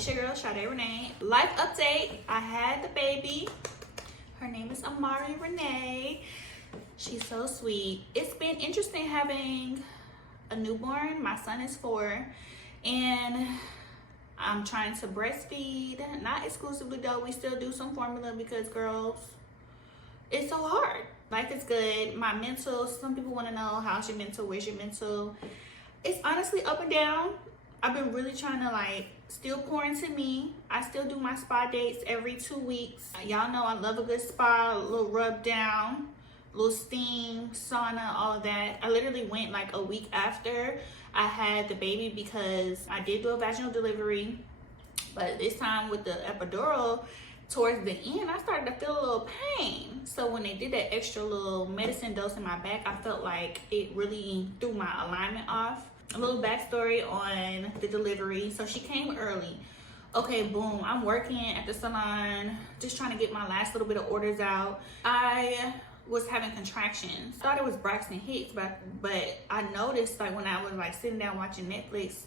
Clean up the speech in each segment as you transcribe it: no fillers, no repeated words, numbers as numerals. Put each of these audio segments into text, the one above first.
It's your girl, Shadae Renee. Life update, I had the baby. Her name is Renee. She's so sweet. It's been interesting having a newborn. My son is 4 and I'm trying to breastfeed. Not exclusively though, we still do some formula because girls, it's so hard. Life is good. My mental, some people want to know how's your mental, where's your mental. It's honestly up and down. I've been really trying to still pour into me. I still do my spa dates every 2 weeks. Y'all know I love a good spa, a little rub down, a little steam, sauna, all of that. I literally went a week after I had the baby because I did do a vaginal delivery, but this time with the epidural, towards the end, I started to feel a little pain. So when they did that extra little medicine dose in my back, I felt like it really threw my alignment off. A little backstory on the delivery. So she came early. Okay, boom, I'm working at the salon, just trying to get my last little bit of orders out. I was having contractions. I thought it was Braxton Hicks, but I noticed when I was sitting down watching Netflix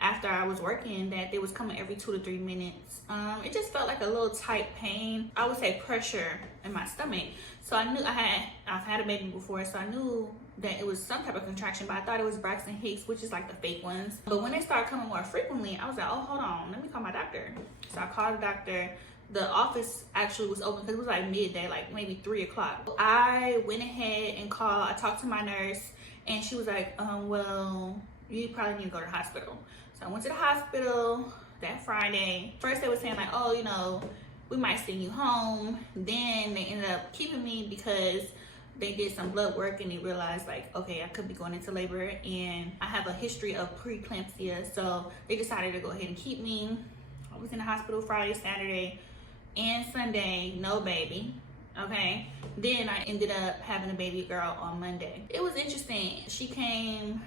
after I was working that they was coming every 2 to 3 minutes. It just felt like a little tight pain. I would say pressure in my stomach. So I knew I've had a baby before, so I knew that it was some type of contraction, but I thought it was Braxton Hicks, which is the fake ones. But when they started coming more frequently, I was like, oh, hold on, let me call my doctor. So I called the doctor. The office actually was open because it was midday, maybe 3 o'clock. I went ahead and called. I talked to my nurse and she was like, well, you probably need to go to the hospital. So I went to the hospital that Friday. First they were saying oh, we might send you home. Then they ended up keeping me because they did some blood work and they realized okay, I could be going into labor and I have a history of preeclampsia. So they decided to go ahead and keep me. I was in the hospital Friday, Saturday, and Sunday, no baby. Okay, then I ended up having a baby girl on Monday. It was interesting. She came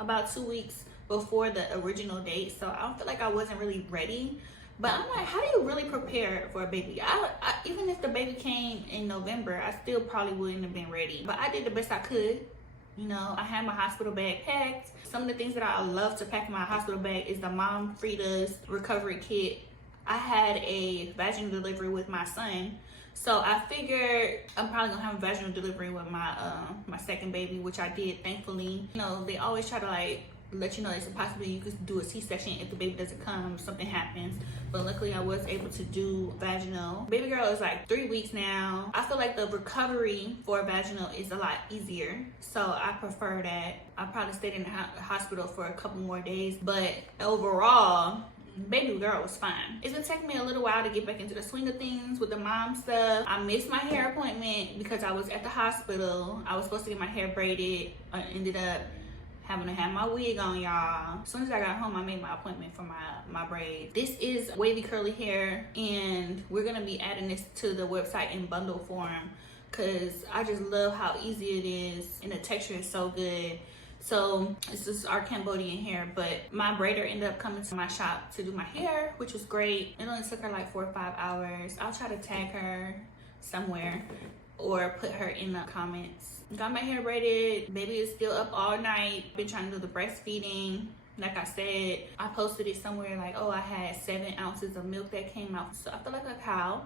about 2 weeks before the original date, so I don't feel like I wasn't really ready. But I'm like, how do you really prepare for a baby? I even if the baby came in November, I still probably wouldn't have been ready. But I did the best I could. I had my hospital bag packed. Some of the things that I love to pack in my hospital bag is the Mom Frida's recovery kit. I had a vaginal delivery with my son, so I figured I'm probably gonna have a vaginal delivery with my my second baby, which I did, thankfully. They always try to let you know there's a possibility you could do a C-section if the baby doesn't come, something happens. But luckily I was able to do vaginal. Baby girl is 3 weeks now. I feel like the recovery for vaginal is a lot easier, so I prefer that. I probably stayed in the hospital for a couple more days, but overall, baby girl was fine. It's been taking me a little while to get back into the swing of things with the mom stuff. I missed my hair appointment because I was at the hospital. I was supposed to get my hair braided. I ended up having to have my wig on, y'all. As soon as I got home, I made my appointment for my braids. This is wavy curly hair, and we're gonna be adding this to the website in bundle form because I just love how easy it is and the texture is so good. So this is our Cambodian hair, but my braider ended up coming to my shop to do my hair, which was great. It only took her 4 or 5 hours. I'll try to tag her somewhere or put her in the comments. Got my hair braided. Baby is still up all night. Been trying to do the breastfeeding. Like I said, I posted it somewhere oh, I had 7 ounces of milk that came out. So I feel like a cow.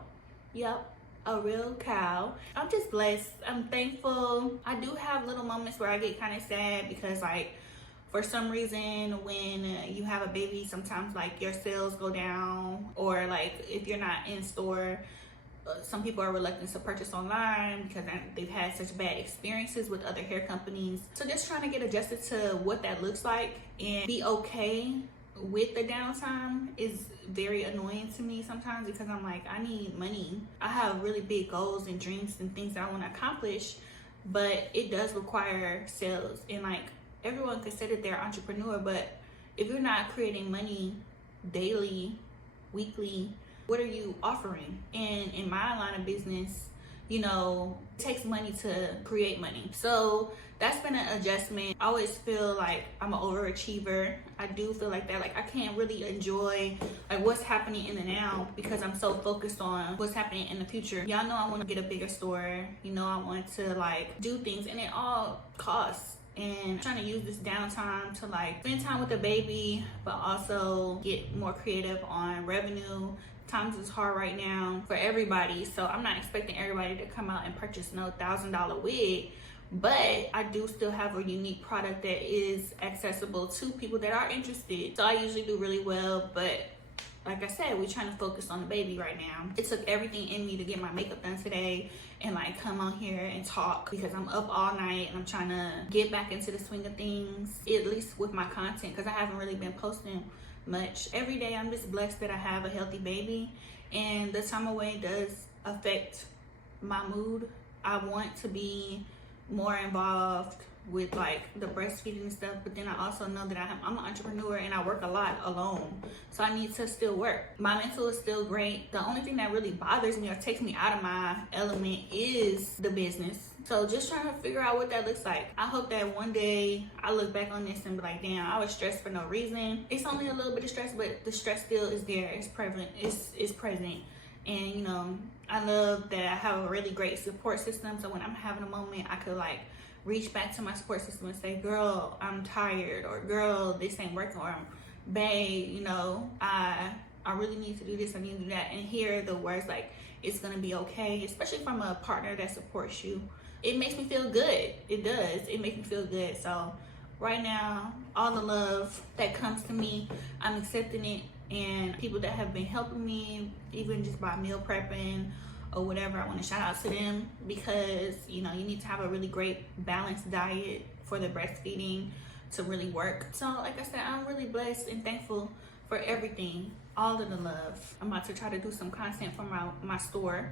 Yep, a real cow. I'm just blessed. I'm thankful. I do have little moments where I get kind of sad because for some reason when you have a baby, sometimes your sales go down, or if you're not in store, some people are reluctant to purchase online because they've had such bad experiences with other hair companies. So just trying to get adjusted to what that looks like and be okay with the downtime is very annoying to me sometimes because I'm I need money. I have really big goals and dreams and things that I want to accomplish, but it does require sales. And everyone could say that they're an entrepreneur, but if you're not creating money daily, weekly, what are you offering? And in my line of business, it takes money to create money. So that's been an adjustment. I always feel like I'm an overachiever. I do feel like that. I can't really enjoy what's happening in the now because I'm so focused on what's happening in the future. Y'all know I want to get a bigger store. I want to do things, and it all costs. and I'm trying to use this downtime to like spend time with the baby, but also get more creative on revenue. Times is hard right now for everybody, so I'm not expecting everybody to come out and purchase no $1,000 wig, but I do still have a unique product that is accessible to people that are interested. So I usually do really well, but like I said, we're trying to focus on the baby right now. It took everything in me to get my makeup done today and like come on here and talk, because I'm up all night and I'm trying to get back into the swing of things, at least with my content, because I haven't really been posting much. Every day I'm just blessed that I have a healthy baby, and the time away does affect my mood. I want to be more involved with like the breastfeeding and stuff, but then I also know that I'm an entrepreneur and I work a lot alone, so I need to still work. My mental is still great. The only thing that really bothers me or takes me out of my element is the business. So just trying to figure out what that looks like. I hope that one day I look back on this and be like, damn, I was stressed for no reason. It's only a little bit of stress, but the stress still is there. It's prevalent. It's present. And you know, I love that I have a really great support system, so when I'm having a moment, I could like reach back to my support system and say, girl, I'm tired, or girl, this ain't working, or babe, you know, I really need to do this, I need to do that, and hear the words like, it's gonna be okay, especially from a partner that supports you. It makes me feel good. It does. It makes me feel good. So right now, all the love that comes to me, I'm accepting it, and people that have been helping me, even just by meal prepping or whatever, I want to shout out to them, because you know, you need to have a really great balanced diet for the breastfeeding to really work. So like I said, I'm really blessed and thankful for everything, all of the love. I'm about to try to do some content for my store.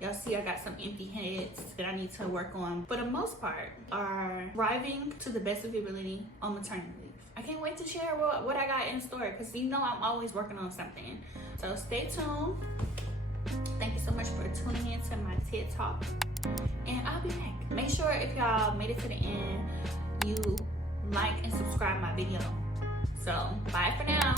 Y'all see I got some empty heads that I need to work on. For the most part, are thriving to the best of your ability on maternity leave. I can't wait to share what I got in store, because you know I'm always working on something. So stay tuned. Thank you so much for tuning in to my TED Talk, and I'll be back. Make sure if y'all made it to the end, you like and subscribe my video. So bye for now.